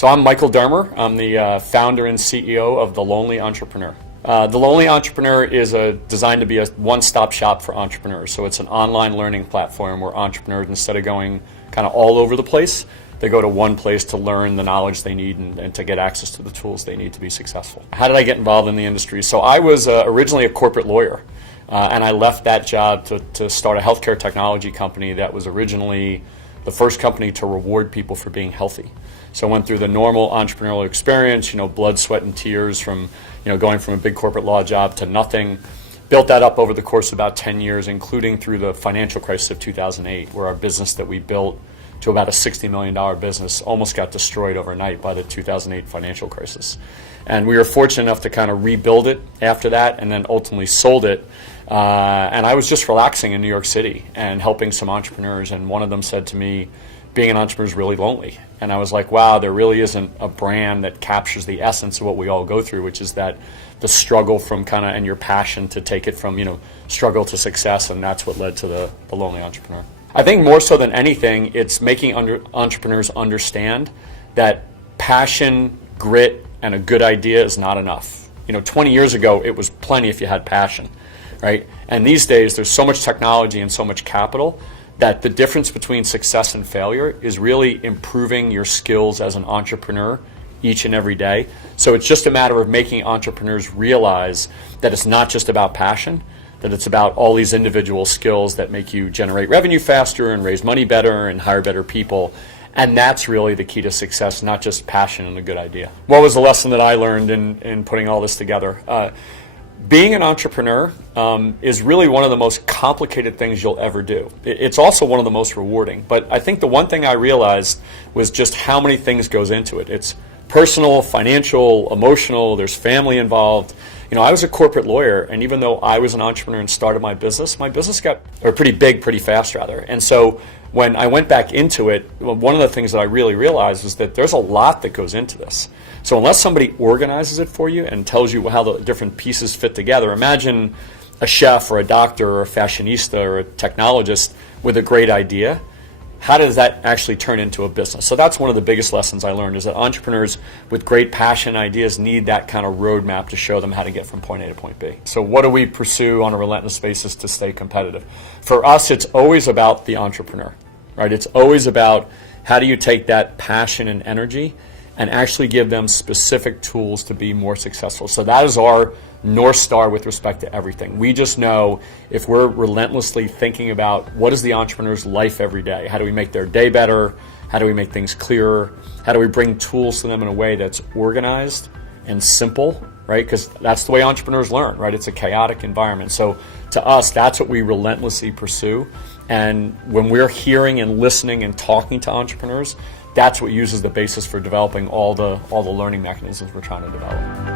So I'm Michael Dermer. I'm the founder and CEO of The Lonely Entrepreneur. The Lonely Entrepreneur is designed to be a one-stop shop for entrepreneurs. So it's an online learning platform where entrepreneurs, instead of going kind of all over the place, they go to one place to learn the knowledge they need and to get access to the tools they need to be successful. How did I get involved in the industry? So I was originally a corporate lawyer, and I left that job to start a healthcare technology company that was originally the first company to reward people for being healthy. So I went through the normal entrepreneurial experience, blood, sweat, and tears from, going from a big corporate law job to nothing. Built that up over the course of about 10 years, including through the financial crisis of 2008, where our business that we built to about a $60 million business almost got destroyed overnight by the 2008 financial crisis. And we were fortunate enough to kind of rebuild it after that and then ultimately sold it. And I was just relaxing in New York City and helping some entrepreneurs, and one of them said to me, being an entrepreneur is really lonely. And I was like, wow, there really isn't a brand that captures the essence of what we all go through, which is that the struggle from and your passion to take it from, struggle to success, and that's what led to the Lonely Entrepreneur. I think more so than anything, it's making entrepreneurs understand that passion, grit, and a good idea is not enough. 20 years ago, it was plenty if you had passion, right? And these days, there's so much technology and so much capital that the difference between success and failure is really improving your skills as an entrepreneur each and every day. So it's just a matter of making entrepreneurs realize that it's not just about passion, that it's about all these individual skills that make you generate revenue faster and raise money better and hire better people. And that's really the key to success, not just passion and a good idea. What was the lesson that I learned in putting all this together? Being an entrepreneur is really one of the most complicated things you'll ever do. It's also one of the most rewarding. But I think the one thing I realized was just how many things goes into it. It's personal, financial, emotional, there's family involved. I was a corporate lawyer, and even though I was an entrepreneur and started my business got pretty big pretty fast, rather. And so when I went back into it, one of the things that I really realized is that there's a lot that goes into this. So unless somebody organizes it for you and tells you how the different pieces fit together, imagine a chef or a doctor or a fashionista or a technologist with a great idea. How does that actually turn into a business? So that's one of the biggest lessons I learned, is that entrepreneurs with great passion ideas need that kind of roadmap to show them how to get from point A to point B. So what do we pursue on a relentless basis to stay competitive? For us, it's always about the entrepreneur, right? It's always about how do you take that passion and energy and actually give them specific tools to be more successful. So that is our North Star with respect to everything. We just know if we're relentlessly thinking about what is the entrepreneur's life every day, how do we make their day better, how do we make things clearer, how do we bring tools to them in a way that's organized and simple, right? Because that's the way entrepreneurs learn, right? It's a chaotic environment. So to us, that's what we relentlessly pursue. And when we're hearing and listening and talking to entrepreneurs, that's what uses the basis for developing all the learning mechanisms we're trying to develop.